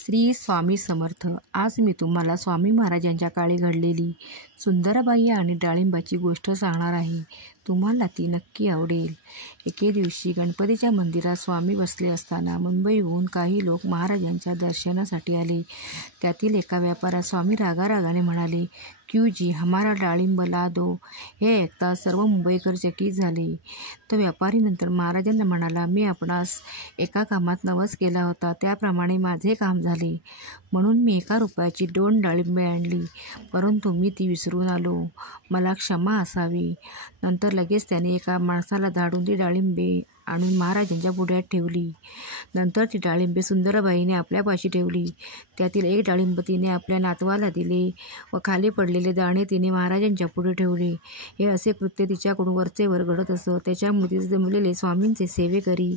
श्री स्वामी समर्थ. आज मी तुम्हाला स्वामी महाराजांच्या काळी घडलेली सुंदरबाई आणि डाळिंबाची गोष्ट सांगणार आहे. तुम्हाला ती नक्की आवडेल. एके दिवशी गणपतीच्या मंदिरात स्वामी बसले असताना मुंबईहून काही लोक महाराजांच्या दर्शनासाठी आले. त्यातील एका व्यापाऱ्यास स्वामी रागारागाने म्हणाले, क्यू जी हमारा डाळिंब ला दो. हे ऐकता सर्व मुंबईकर चकित झाले. तो व्यापारी नंतर महाराजांना म्हणाला, मी आपणास एका कामात नवस केला होता, त्याप्रमाणे माझे काम झाले, म्हणून मी 1 रुपयाची 2 डाळिंबे आणली, परंतु मी ती विसरून आलो, मला क्षमा असावी. नंतर लगेच त्याने एका माणसाला धाडून ती डाळिंबे आणून महाराजांच्या पुढ्यात ठेवली. नंतर ती डाळिंबे सुंदरबाईने आपल्यापाशी ठेवली. त्यातील 1 डाळिंब तिने आपल्या नातवाला दिले व खाली पडलेले दाणे तिने महाराजांच्या पुढे ठेवले. हे असे कृत्य तिच्याकडून वरचेवर घडत असत. त्याच्यामुळे तिचे जमलेले स्वामींचे सेवेकरी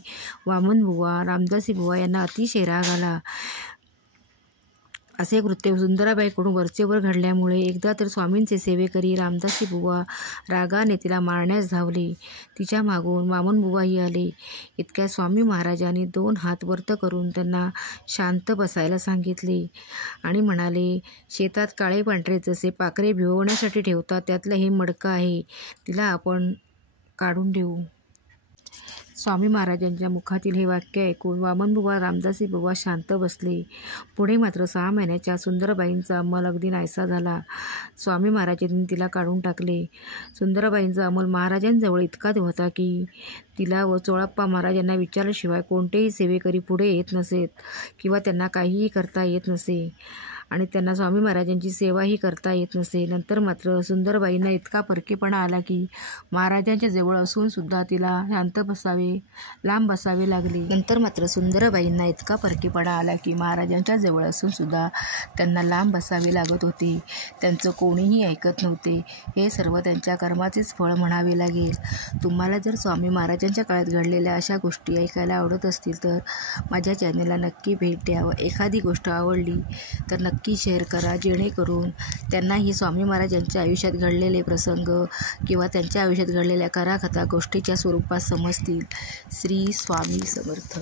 वामनबुवा, रामदासीबुवा यांना अतिशय राग आला. असे कृत्य सुंदराबाईकडून वरचेवर घडल्यामुळे एकदा तर स्वामींचे सेवेकरी रामदासीबुवा रागाने तिला मारण्यास धावले. तिच्या मागून वामनबुवाही आले. इतक्या स्वामी महाराजांनी 2 हात वरत करून त्यांना शांत बसायला सांगितले आणि म्हणाले, शेतात काळे पांढरे जसे पाखरे भिवण्यासाठी ठेवतात त्यातलं हे मडकं आहे, तिला आपण काढून देऊ. स्वामी महाराजांच्या मुखातील हे वाक्य ऐकून वामनबुवा, रामदासीबुवा शांत बसले. पुढे मात्र 6 महिन्याच्या सुंदरबाईंचा अंमल अगदी नाहीसा झाला. स्वामी महाराजांनी तिला काढून टाकले. सुंदरबाईंचा अंमल महाराजांजवळ इतका होता की तिला व चोळप्पा महाराजांना विचारल्याशिवाय कोणतेही सेवेकरी पुढे येत नसेत किंवा त्यांना काहीही करता येत नसे आणि त्यांना स्वामी महाराजांची सेवाही करता येत नसे. नंतर मात्र सुंदरबाईंना इतका परकेपणा आला की महाराजांच्या जवळ असून सुद्धा तिला शांत बसावे, लांब बसावे लागले. नंतर मात्र सुंदरबाईंना इतका परकेपणा आला की महाराजांच्या जवळ असून सुद्धा त्यांना लांब बसावे लागत होते. त्यांचं कोणीही ऐकत नव्हते. हे सर्व त्यांच्या कर्माचेच फळ म्हणावे लागेल. तुम्हाला जर स्वामी महाराजांच्या काळात घडलेल्या अशा गोष्टी ऐकायला आवडत असतील तर माझ्या चॅनेलला नक्की भेट द्या व एखादी गोष्ट आवडली तर नक्की शेअर करा, जेणेकरून त्यांनाही स्वामी महाराजांच्या आयुष्यात घडलेले प्रसंग किंवा त्यांच्या आयुष्यात घडलेल्या कथाकथा गोष्टीच्या स्वरूपात समजतील. श्री स्वामी समर्थ.